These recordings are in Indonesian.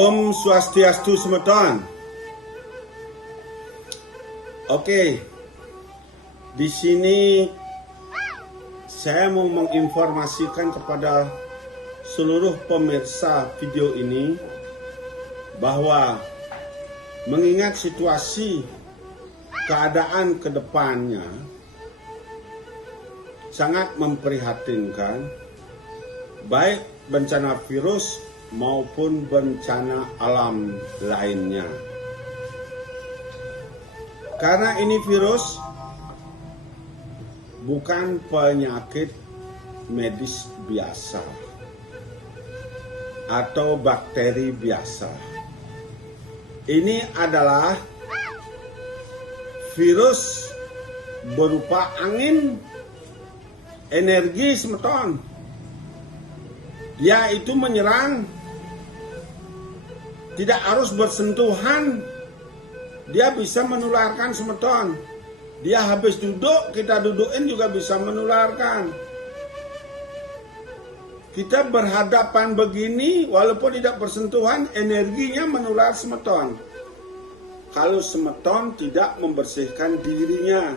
Om Swastiastu semeton. Oke, di sini saya mau menginformasikan kepada seluruh pemirsa video ini bahwa mengingat situasi keadaan kedepannya sangat memprihatinkan, baik bencana virus maupun bencana alam lainnya. Karena ini virus bukan penyakit medis biasa atau bakteri biasa. Ini adalah virus berupa angin, energi semeton. Dia itu menyerang, tidak harus bersentuhan, dia bisa menularkan semeton. Dia habis duduk, kita dudukin juga bisa menularkan. Kita berhadapan begini, walaupun tidak bersentuhan, energinya menular semeton. Kalau semeton tidak membersihkan dirinya,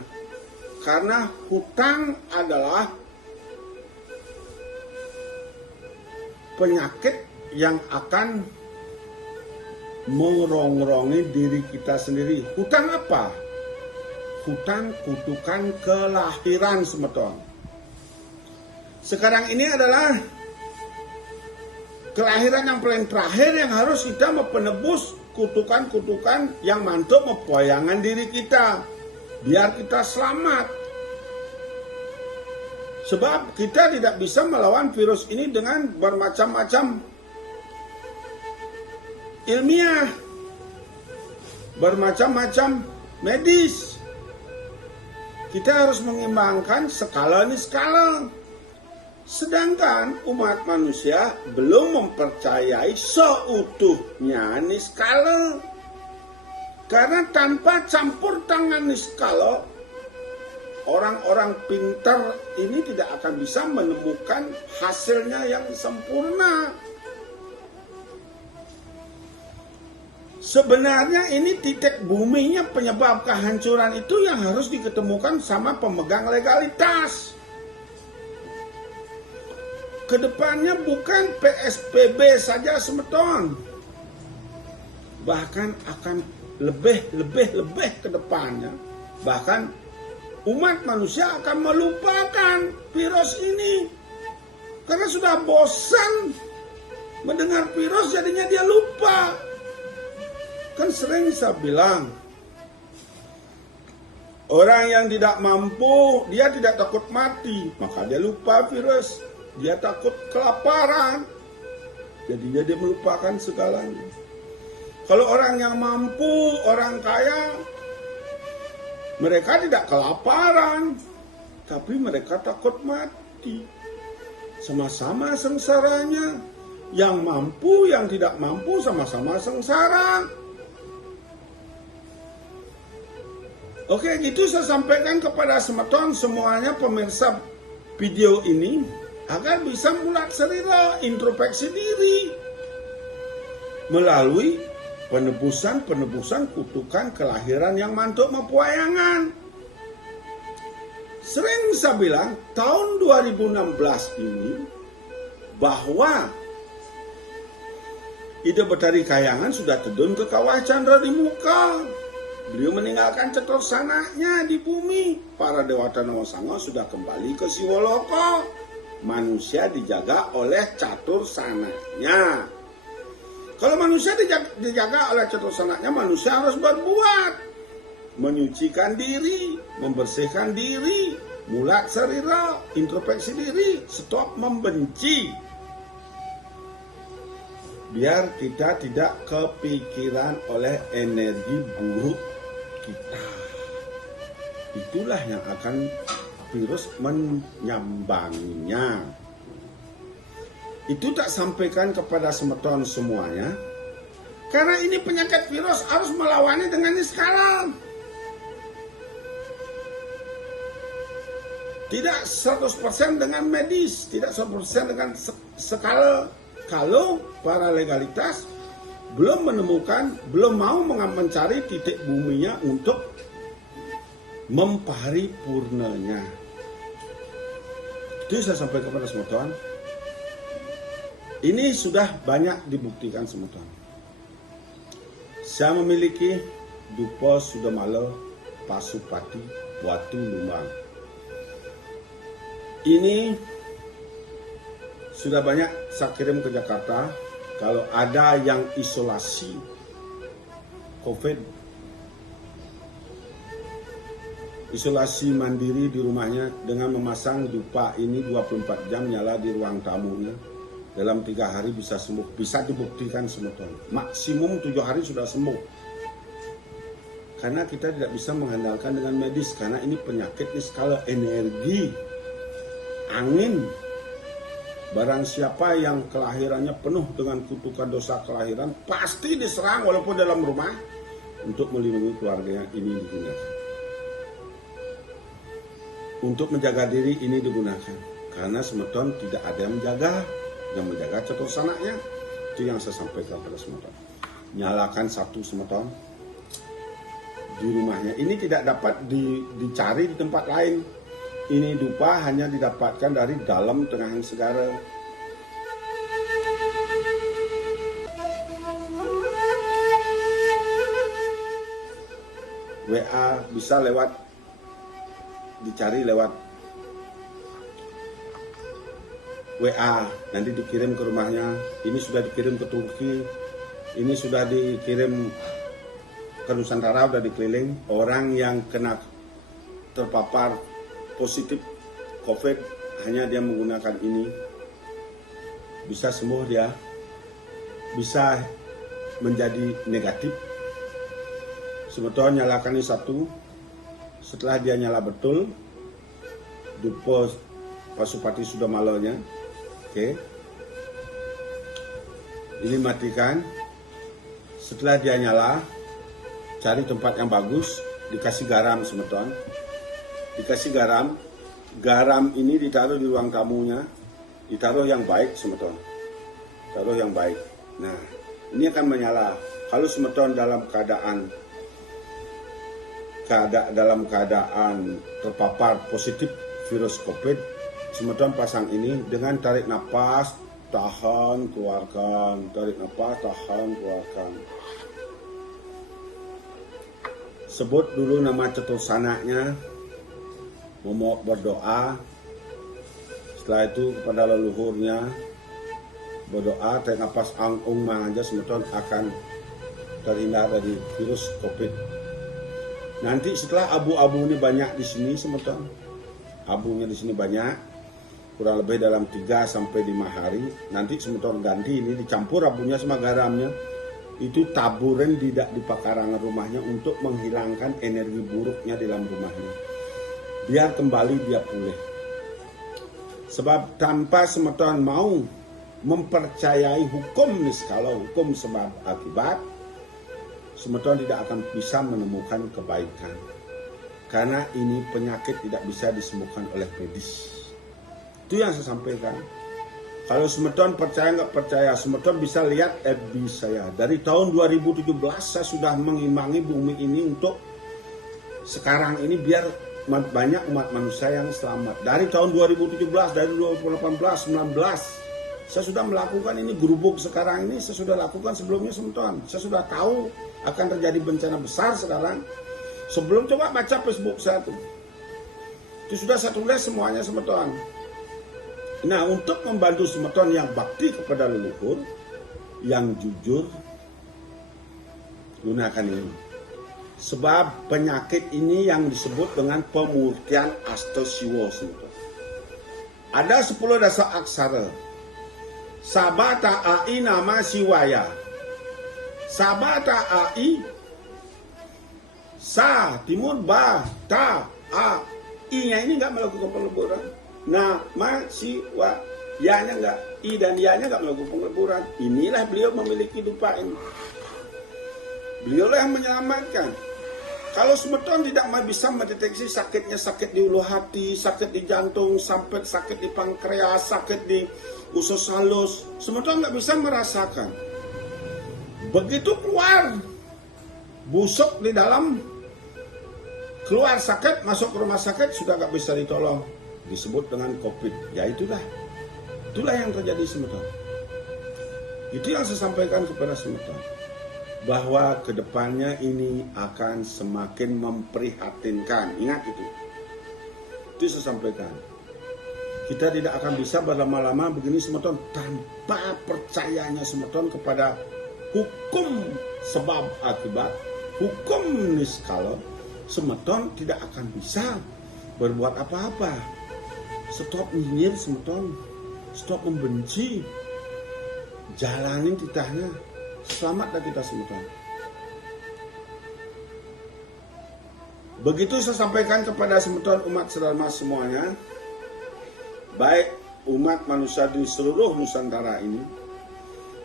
karena hutang adalah penyakit yang akan merongrongi diri kita sendiri. Hutang apa? Hutang kutukan kelahiran semeton. Sekarang ini adalah kelahiran yang paling terakhir yang harus kita penebus kutukan-kutukan yang mantuk mempoyangan diri kita, biar kita selamat. Sebab kita tidak bisa melawan virus ini dengan bermacam-macam ilmiah, bermacam-macam medis. Kita harus mengimbangkan skala ini skala. Sedangkan umat manusia belum mempercayai seutuhnya ini skala. Karena tanpa campur tangan ini skala, orang-orang pintar ini tidak akan bisa menemukan hasilnya yang sempurna. Sebenarnya ini titik buminya penyebab kehancuran itu yang harus diketemukan sama pemegang legalitas. Kedepannya bukan PSBB saja semeton, bahkan akan lebih ke depannya. Bahkan umat manusia akan melupakan virus ini. Karena sudah bosan mendengar virus, jadinya dia lupa. Kan sering saya bilang, orang yang tidak mampu, dia tidak takut mati, maka dia lupa virus. Dia takut kelaparan, jadinya dia melupakan segalanya. Kalau orang yang mampu, orang kaya, mereka tidak kelaparan, tapi mereka takut mati. Sama-sama sengsaranya. Yang mampu, yang tidak mampu, sama-sama sengsara. Oke, itu saya sampaikan kepada semeton semuanya pemirsa video ini agar bisa mulai serila introspeksi diri melalui penebusan kutukan kelahiran yang mantuk mempuayangan. Sering saya bilang tahun 2016 ini bahwa Ida Betari Kahyangan sudah terjun ke kawah Chandra di muka. Beliau meninggalkan cetur sananya di bumi. Para Dewata Nawasanga sudah kembali ke Siwoloko. Manusia dijaga oleh catur sananya. Kalau manusia dijaga oleh catur sananya, manusia harus berbuat. Menyucikan diri, membersihkan diri, mulat serira, introspeksi diri, stop membenci. Biar kita tidak kepikiran oleh energi buruk kita. Itulah yang akan virus menyambanginya. Itu tak sampaikan kepada semeton semuanya. Karena ini penyakit virus harus melawannya dengan skala. Tidak 100% dengan medis, tidak 100% dengan skala. Kalau para legalitas belum menemukan, belum mau mencari titik buminya untuk memparipurnanya. Itu saya sampaikan kepada semua tuan. Ini sudah banyak dibuktikan semua tuan. Saya memiliki Dupo Sudamala Pasupati Watu Lumbang. Ini sudah banyak saya kirim ke Jakarta. Kalau ada yang isolasi COVID, isolasi mandiri di rumahnya dengan memasang dupa ini 24 jam nyala di ruang tamunya, dalam 3 hari bisa sembuh. Bisa dibuktikan semua tuan. Maksimum 7 hari sudah sembuh. Karena kita tidak bisa mengandalkan dengan medis, karena ini penyakit ini skala energi, angin. Barang siapa yang kelahirannya penuh dengan kutukan dosa kelahiran, pasti diserang walaupun dalam rumah, untuk melindungi keluarganya ini digunakan. Untuk menjaga diri ini digunakan. Karena semeton tidak ada yang menjaga catur sanaknya. Itu yang saya sampaikan pada semeton. Nyalakan satu semeton di rumahnya. Ini tidak dapat dicari di tempat lain. Ini dupa hanya didapatkan dari dalam Tengahan Segara. WA bisa dicari lewat WA, nanti dikirim ke rumahnya. Ini sudah dikirim ke Turki, ini sudah dikirim ke Nusantara, sudah dikeliling. Orang yang kena terpapar positif COVID, hanya dia menggunakan ini, bisa sembuh dia, bisa menjadi negatif. Sebetulnya nyalakan ini satu, setelah dia nyala betul, Dupo Pasupati Sudamalanya, oke. Ini matikan. Setelah dia nyala, cari tempat yang bagus, dikasih garam semeton. Dikasih garam, garam ini ditaruh di ruang tamunya, ditaruh yang baik semeton, taruh yang baik. Nah, ini akan menyala. Kalau semeton dalam keadaan terpapar positif virus COVID, semeton pasang ini dengan tarik nafas, tahan, keluarkan, tarik nafas, tahan, keluarkan. Sebut dulu nama catur sanaknya, berdoa. Setelah itu kepada leluhurnya berdoa, tarik nafas ang-ung aja, semeton akan terhindar dari virus COVID. Nanti setelah abu-abu ini banyak di sini semeton, abunya di sini banyak, kurang lebih dalam 3 sampai 5 hari, nanti semeton ganti ini, dicampur abunya sama garamnya, itu taburan di pekarangan rumahnya untuk menghilangkan energi buruknya dalam rumahnya, biar kembali dia pulih. Sebab tanpa semeton mau mempercayai hukum niskala, hukum sebab akibat, semeton tidak akan bisa menemukan kebaikan. Karena ini penyakit tidak bisa disembuhkan oleh medis. Itu yang saya sampaikan. Kalau semeton percaya nggak percaya, semeton bisa lihat FB saya. Dari tahun 2017 saya sudah mengimbangi bumi ini untuk sekarang ini biar banyak umat manusia yang selamat. Dari tahun 2017, dari 2018, 19, saya sudah melakukan ini. Gerubuk sekarang ini saya sudah lakukan sebelumnya semeton. Saya sudah tahu akan terjadi bencana besar sekarang. Sebelum coba baca Facebook saya tuh, itu sudah saya tulis semuanya semeton. Nah, untuk membantu semeton yang bakti kepada leluhur, yang jujur, gunakan ini. Sebab penyakit ini yang disebut dengan pemurtian Astasiwa semeton. Ada 10 dasar aksara. Sabata ai nama siwaya. Sabata ai, sa timur, ba ta a, i-nya ini nggak melakukan peleburan. Nama siwa, ya-nya nggak, i dan ya-nya nggak melakukan peleburan. Inilah beliau memiliki dupa ini. Beliaulah yang menyelamatkan. Kalau semeton tidak bisa mendeteksi sakitnya, sakit di ulu hati, sakit di jantung, sampai sakit di pankreas, sakit di usus halus, semeton nggak bisa merasakan. Begitu keluar, busuk di dalam, keluar sakit, masuk ke rumah sakit, sudah gak bisa ditolong. Disebut dengan COVID. Ya itulah yang terjadi semeton. Itu yang saya sampaikan kepada semeton. Bahwa kedepannya ini akan semakin memprihatinkan. Ingat itu. Itu saya sampaikan. Kita tidak akan bisa berlama-lama begini semeton tanpa percayanya semeton kepada hukum sebab akibat, hukum niskala. Semeton tidak akan bisa berbuat apa-apa. Stop nyinyir semeton, stop membenci, jalanin titahnya, selamatlah kita semeton. Begitu saya sampaikan kepada semeton umat sedharma semuanya, baik umat manusia di seluruh Nusantara ini,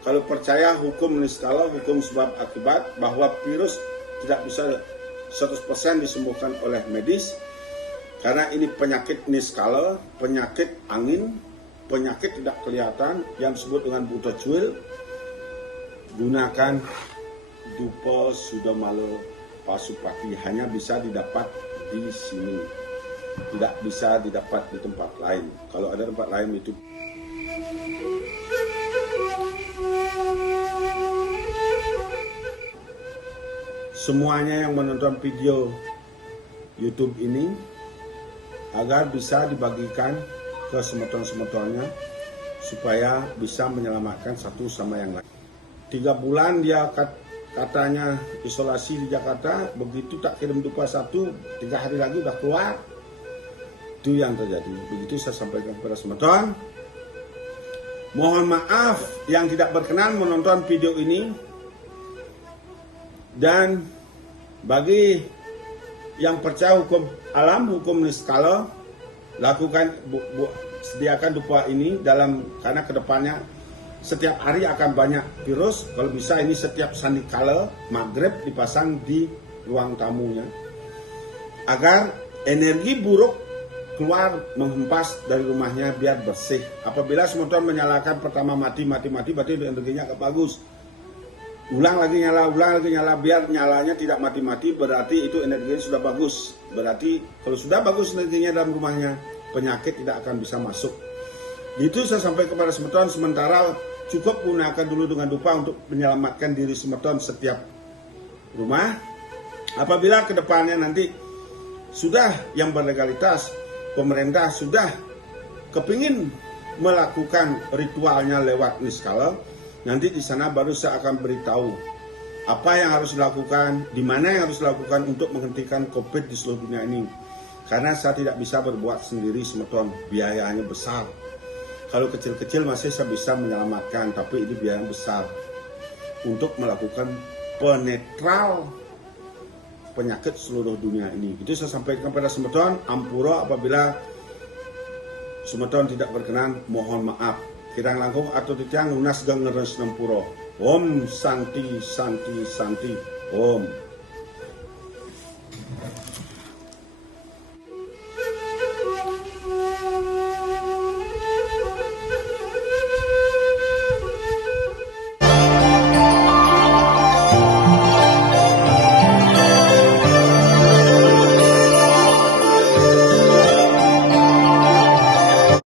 kalau percaya hukum niskala, hukum sebab akibat, bahwa virus tidak bisa 100% disembuhkan oleh medis, karena ini penyakit niskala, penyakit angin, penyakit tidak kelihatan yang disebut dengan buta cuil. Gunakan dupa sudamala pasupati, hanya bisa didapat di sini, tidak bisa didapat di tempat lain. Kalau ada tempat lain itu semuanya yang menonton video YouTube ini agar bisa dibagikan ke semeton-semetonnya supaya bisa menyelamatkan satu sama yang lain. 3 bulan dia katanya isolasi di Jakarta, begitu tak kirim dupa 1, 3 hari lagi udah keluar. Itu yang terjadi. Begitu saya sampaikan kepada semeton. Mohon maaf yang tidak berkenan menonton video ini. Dan bagi yang percaya hukum alam, hukum niskala, lakukan sediakan dupa ini karena kedepannya setiap hari akan banyak virus. Kalau bisa ini setiap sandikala maghrib dipasang di ruang tamunya agar energi buruk keluar menghempas dari rumahnya biar bersih. Apabila semeton menyalakan pertama mati berarti energinya gak bagus. Ulang lagi nyala, biar nyalanya tidak mati-mati, berarti itu energinya sudah bagus. Berarti kalau sudah bagus energinya dalam rumahnya, penyakit tidak akan bisa masuk. Itu saya sampai kepada semeton, sementara cukup gunakan dulu dengan dupa untuk menyelamatkan diri semeton setiap rumah. Apabila kedepannya nanti sudah yang berlegalitas, pemerintah sudah kepingin melakukan ritualnya lewat niskala, nanti di sana baru saya akan beritahu apa yang harus dilakukan, di mana yang harus dilakukan untuk menghentikan COVID di seluruh dunia ini. Karena saya tidak bisa berbuat sendiri semeton, biayanya besar. Kalau kecil-kecil masih saya bisa menyelamatkan, tapi ini biaya besar untuk melakukan penetral penyakit seluruh dunia ini. Itu saya sampaikan kepada semeton. Ampura apabila semeton tidak berkenan, mohon maaf. Kirang langkung atau titiang lunas gang ngeres nempuro. Om Santi Santi Santi Om.